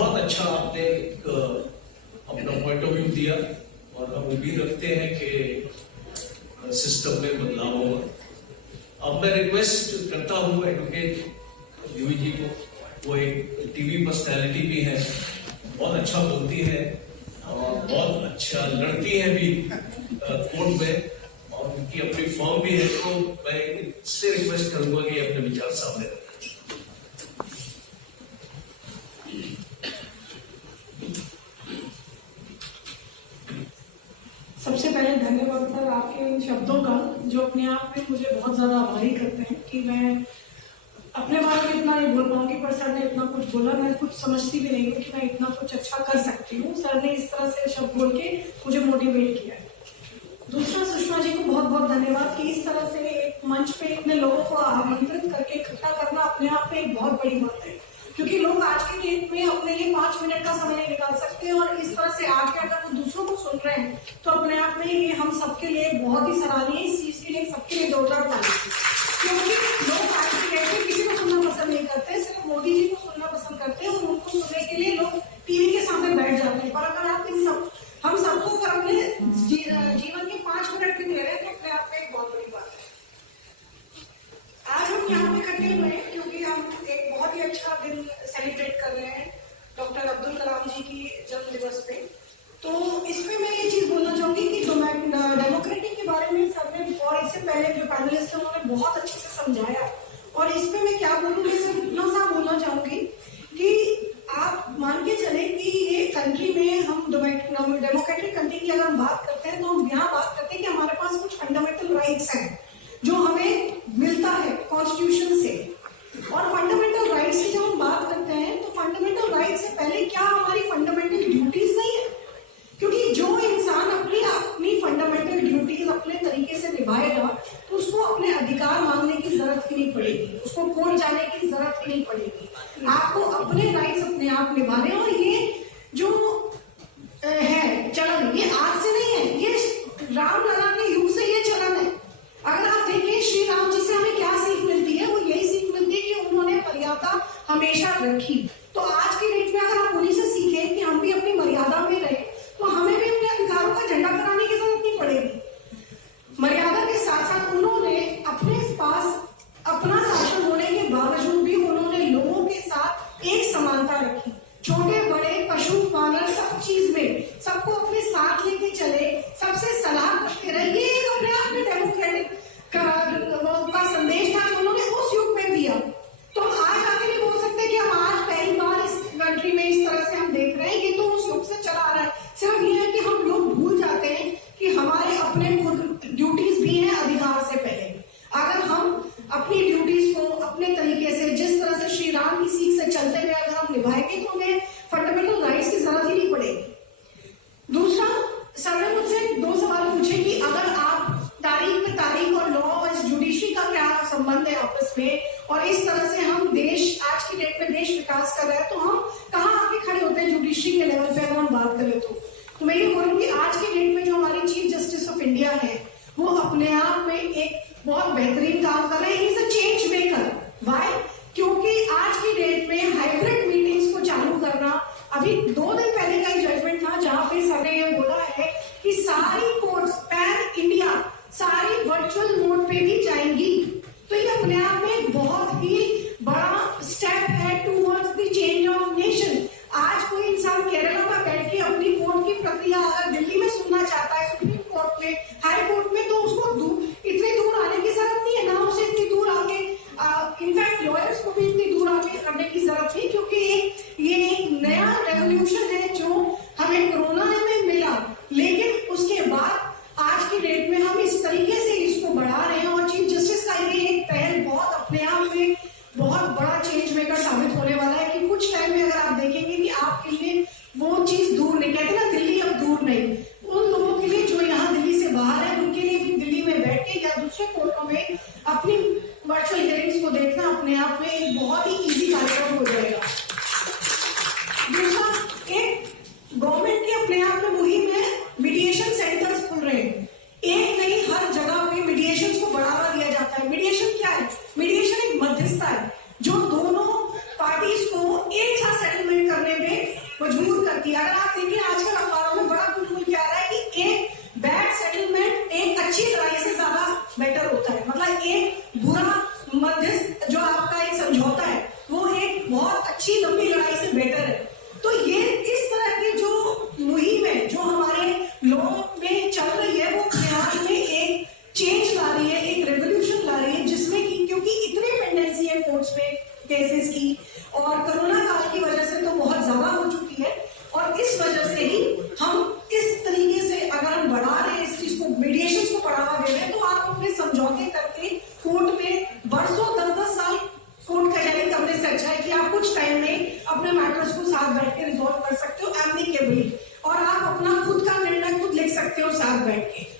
बहुत अच्छा आपने एक अपना पॉइंट ऑफ व्यू दिया और हम उम्मीद रखते हैं कि सिस्टम में बदलाव होगा। अब मैं रिक्वेस्ट करता हूँ एडवोकेट यूवी जी को, वो एक टीवी पर्सनैलिटी भी है, बहुत अच्छा बोलती है और बहुत अच्छा लड़ती है भी कोर्ट में, और उनकी अपनी फॉर्म भी है, तो मैं इससे रिक्वेस्ट करूंगा कि अपने विचार सामने रखें। सबसे पहले धन्यवाद सर आपके इन शब्दों का, जो अपने आप में मुझे बहुत ज्यादा आभारी करते हैं कि मैं अपने बारे में इतना नहीं बोल पाऊंगी, पर सर ने इतना कुछ बोला, मैं कुछ समझती भी नहीं हूँ कि मैं इतना कुछ अच्छा कर सकती हूँ। सर ने इस तरह से शब्द बोल के मुझे मोटिवेट किया है। दूसरा, सुषमा जी को बहुत बहुत धन्यवाद कि इस तरह से एक मंच पे इतने लोगों को आमंत्रित करके इकट्ठा करना अपने आप में एक बहुत बड़ी बात है, क्योंकि लोग आज के डेट में अपने लिए 5 मिनट का समय नहीं निकाल सकते, और इस तरह से आके अगर वो दूसरों को सुन रहे हैं तो अपने आप में ये हम सबके लिए बहुत ही सराहनीय, इस चीज के लिए सबके लिए जोरदार ताली। क्योंकि लोग आज के डेट में किसी को सुनना पसंद नहीं करते, सिर्फ मोदी जी को सुनना पसंद करते हैं, और उनको सुनने के लिए लोग टीवी के सामने बैठ जाते हैं। पर अगर आप हम सबको अगर अपने जीवन के 5 मिनट भी दे रहे हैं तो अपने आप में एक बहुत बड़ी बात है। आज हम यहाँ पे इकट्ठे हुए हैं क्योंकि हम एक बहुत ही अच्छा दिन सेलिब्रेट कर रहे हैं डॉक्टर अब्दुल कलाम जी की जन्म दिवस पे। तो इसमें मैं ये चीज बोलना चाहूंगी कि डेमोक्रेटिक के बारे में सर ने और इससे पहले जो पैनलिस्ट है उन्होंने बहुत अच्छे से समझाया, और इसमें मैं क्या बोलूँगी, सिर्फ इतना सा बोलना चाहूंगी कि आप मान के चले कि ये कंट्री में हम डेमोक्रेटिक कंट्री की अगर हम बात करते हैं तो हम यहाँ बात करते हैं कि हमारे पास कुछ फंडामेंटल राइट्स हैं जो हमें मिलता है कॉन्स्टिट्यूशन से। और फंडामेंटल राइट्स की जब हम बात करते हैं तो फंडामेंटल राइट्स से पहले क्या हमारी फंडामेंटल ड्यूटीज नहीं है? क्योंकि जो इंसान अपनी फंडामेंटल ड्यूटीज अपने तरीके से निभाएगा तो उसको अपने अधिकार मांगने की जरूरत ही नहीं पड़ेगी, उसको कोर्ट जाने की जरूरत ही नहीं पड़ेगी। आपको अपने राइट्स अपने आप निभाने, और ये जो है चलन, ये आज से नहीं है, ये राम लला के युग से ये चलन है। अगर आप देखिए श्री राम जी से हमें क्या सीख मिलती है, वो यही सीख मिलती है कि उन्होंने मर्यादा हमेशा रखी। तो आज की डेट में अगर हम उन्हीं से सीखें कि हम भी अपनी मर्यादा में रहें तो हमें भी अपने अधिकारों का झंडा कराने की जरूरत नहीं पड़ेगी। मर्यादा के साथ साथ उन्होंने अपने पास अपना शासन होने के बावजूद भी उन्होंने लोगों के साथ एक समानता रखी। छोटे बड़े पशु पालन सब चीज में सबको अपने साथ लेके चले, सबसे सलाह करते रहे। ये एक अपने आप में डेमोक्रेटिक का संदेश था जो उन्होंने उस युग में दिया। तो हम आज आगे नहीं बोल सकते कि हम आज पहली बार इस कंट्री में इस तरह से हम देख रहे हैं, ये तो उस युग से चला आ रहा है। सिर्फ ये है कि हम लोग भूल जाते हैं कि हमारे अपने ड्यूटीज भी हैं अधिकार से पहले। अगर हम अपनी ड्यूटीज को अपने तरीके से जिस तरह से श्री राम की सीख से चलते हुए अगर हम निभाएंगे तो हमें फंडामेंटल राइट्स की जरूरत ही नहीं पड़ेगी। दूसरा, सर ने मुझसे 2 सवाल पूछे कि अगर आप तारीख पे तारीख और लॉ और जुडिशरी का क्या संबंध है आपस में, और इस तरह से हम देश आज की डेट में देश विकास कर रहे हैं तो हम कहाँ आके खड़े होते हैं जुडिशरी के लेवल पे अगर हम बात करें तो मैं ये बोलूंगी आज की डेट में जो हमारी चीफ जस्टिस ऑफ इंडिया है वो अपने आप में एक बहुत बेहतरीन काम कर रहे हैं। Is a change maker. Why? क्योंकि आज की डेट में हाइब्रिड मीटिंग्स को चालू करना, अभी 2 दिन पहले का एक जजमेंट था जहां पे सर ने ये बोला है कि सारी कोर्ट्स पैन इंडिया सारी वर्चुअल मोड पे भी जाएंगी। तो ये अपने आप में बहुत ही बड़ा स्टेप है towards the change of nation. आज कोई इंसान केरला में बैठ के अपनी कोर्ट की प्रक्रिया अगर दिल्ली में सुनना चाहता है, सुप्रीम कोर्ट में, हाई कोर्ट में, तो उसको इतनी दूर आने की जरूरत नहीं है, ना उसे इतनी दूर आके इनफैक्ट लॉयर्स को भी इतनी दूर आके करने की जरूरत नहीं, क्योंकि अगर आप देखिए आजकल अखबारों में बड़ा खुल के आ रहा है कि एक बैड सेटलमेंट एक अच्छी लड़ाई से ज्यादा बेटर होता है, मतलब एक बुरा मध्यस्थ जो आपका एक समझौता है वो एक बहुत अच्छी लंबी लड़ाई से बेटर है। तो ये इस तरह की जो मुहिम है जो हमारे लोगों में चल रही है वो बिहार में एक चेंज ला रही है, एक रेवोल्यूशन ला रही है, जिसमें कि क्योंकि इतने पेंडेंसी है कोर्ट्स में केसेस की और कोरोना काल की वजह से तो बहुत ज्यादा हो चुकी है, और इस वजह से ही हम इस तरीके से अगर हम बढ़ा रहे हैं इस चीज को, मीडिएशन को बढ़ावा दे रहे हैं, तो आप अपने समझौते करके कोर्ट में बरसों 10-10 साल कोर्ट कचहरी करने से अच्छा है कि आप कुछ टाइम में अपने मैटर्स को साथ बैठ के रिजॉल्व कर सकते हो एमिकेबली, और आप अपना खुद का निर्णय खुद लिख सकते हो साथ बैठ के।